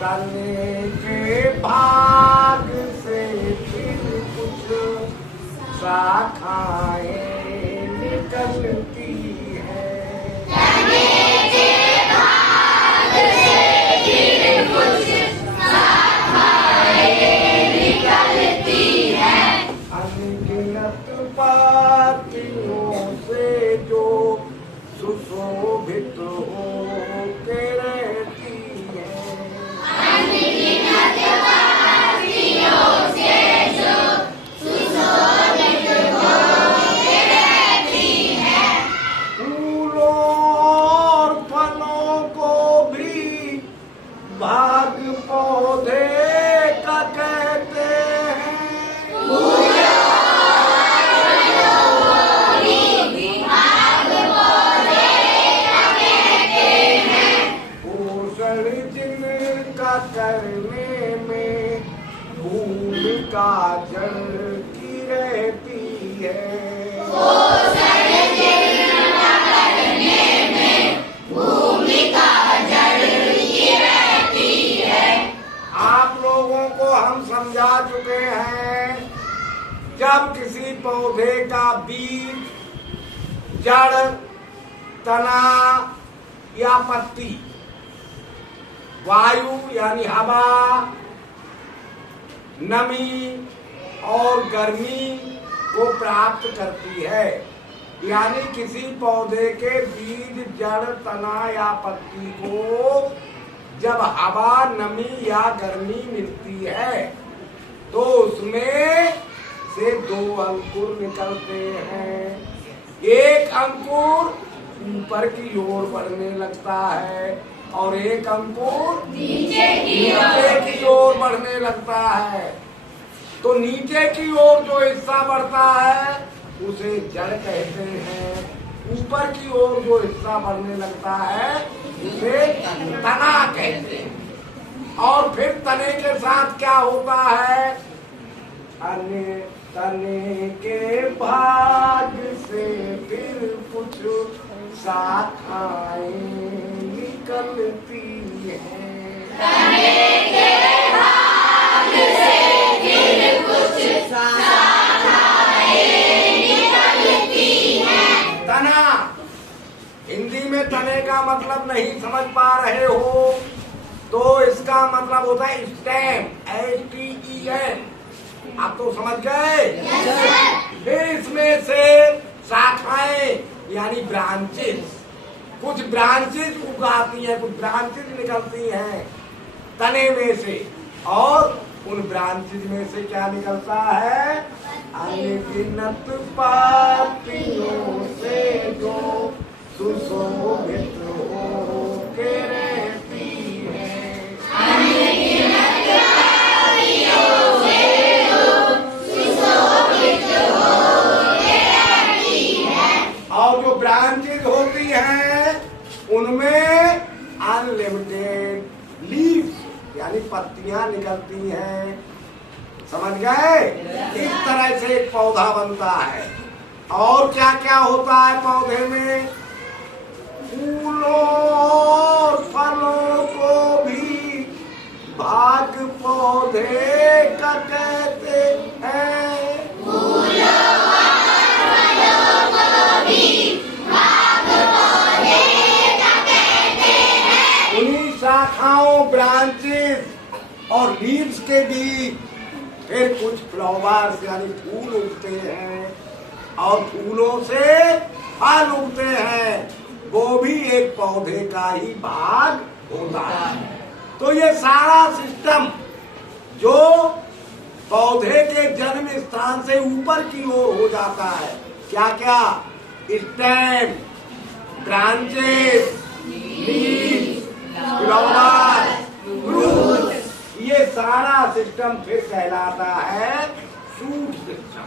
तने के भाग से फिर कुछ शाखाएं निकलती है। तने के भाग से फिर कुछ शाखाएं निकलती है। अनगिनत पातियों से जो सुशोभित हो के रहती है। अनगिनत पातियों से जो सुशोभित हो के रहती है। फूलों और फलों को भी भाग पौधे का कहते हैं। पोषण जिनका करने में भूमिका जल की रहती है। पोषण जिनका करने में भूमिका जल की रहती है। आप लोगों को हम समझा चुके हैं, जब किसी पौधे का बीज, जड़, तना या पत्ती वायु यानी हवा, नमी और गर्मी को प्राप्त करती है, यानी किसी पौधे के बीज, जड़, तना या पत्ती को जब हवा, नमी या गर्मी मिलती है तो उसमें से दो अंकुर निकलते हैं। एक अंकुर ऊपर की ओर बढ़ने लगता है और एक अंकुर नीचे की ओर बढ़ने लगता है। तो नीचे की ओर जो हिस्सा बढ़ता है उसे जड़ कहते हैं, ऊपर की ओर जो हिस्सा बढ़ने लगता है उसे तना कहते हैं। और फिर तने के साथ क्या होता है? तने के भाग से फिर कुछ शाखाएं निकलती हैं। तने के भाग से फिर कुछ शाखाएं निकलती हैं। तना, हिंदी में तने का मतलब नहीं समझ पा रहे हो तो इसका मतलब होता है स्टेम, STEM। आप तो समझ गए? इसमें से शाखाएं यानी ब्रांचेस, कुछ ब्रांचेस उगाती हैं, कुछ ब्रांचेस निकलती हैं तने में से। और उन ब्रांचेस में से क्या निकलता है? अनगिनत पातियों से जो सुशोभित हो के रहती है। अनगिनत पातियों से जो सुशोभित हो के रहती है। और जो ब्रांचेज होती हैं उनमें अनलिमिटेड लीव्स यानी पत्तियां निकलती हैं। समझ गए? इस तरह से एक पौधा बनता है। और क्या क्या होता है पौधे में? फूलों और फलों को भी भाग पौधे का कहते हैं। उन्हीं शाखाओं, ब्रांचेस और लीव्स के बीच फिर कुछ फ्लावर्स यानी फूल उगते हैं और फूलों से फल उगते हैं। वो भी एक पौधे का ही भाग होता है। तो ये सारा सिस्टम जो पौधे के जन्म स्थान से ऊपर की ओर हो जाता है, क्या क्या? Stem, branches, leaves, flower, fruits, ये सारा सिस्टम फिर कहलाता है शूट सिस्टम।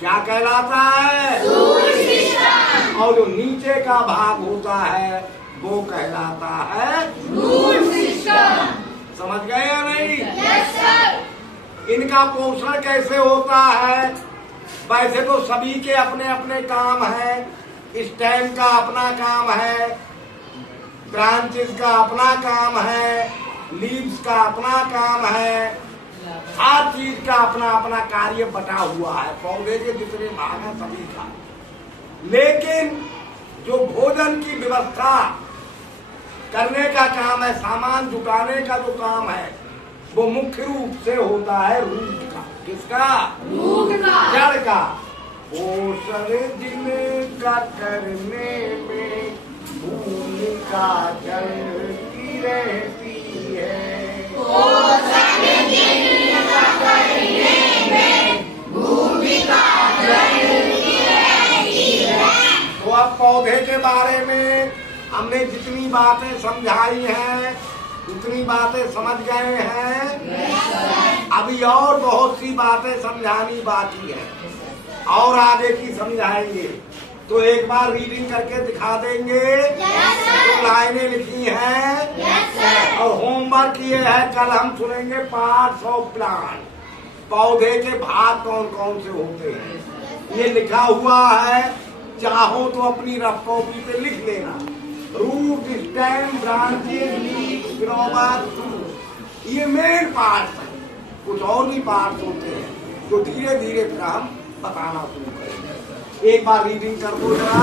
क्या कहलाता है? Shoot system. और जो नीचे का भाग होता है वो कहलाता है रूट सिस्टम। समझ गए या नहीं? Yes sir. इनका पोषण कैसे होता है? वैसे तो सभी के अपने अपने काम है। स्टेम का अपना काम है, ब्रांचेस का अपना काम है, लीव्स का अपना काम है, हर चीज का अपना अपना कार्य बटा हुआ है, पौधे के जितने भाग हैं सभी का। लेकिन जो भोजन की व्यवस्था करने का काम है, सामान जुटाने का जो काम है, वो मुख्य रूप से होता है रूट का। किसका? रूट का। जड़ का। पोषण जिनका करने में भूमिका जल की रहती है। पोषण जिनका करने में भूमिका जल की रहती है। तो अब पौधे के बारे में हमने जितनी बातें समझाई हैं, उतनी बातें समझ गए हैं। अभी और बहुत सी बातें समझानी बाकी है और आगे की समझाएंगे। तो एक बार रीडिंग करके दिखा देंगे। जो लाइनें लिखी हैं और होमवर्क ये है, कल हम सुनेंगे पार्ट्स ऑफ प्लांट, पौधे के भाग कौन कौन से होते हैं। ये लिखा हुआ है, चाहो तो अपनी रफ कॉपी पे लिख लेना। Root, stem, branches, leaves, grower, shoot, ये मेन पार्ट्स हैं। कुछ और भी पार्ट्स होते हैं जो धीरे धीरे फिर हम बताना शुरू करेंगे। एक बार रीडिंग कर दो जरा।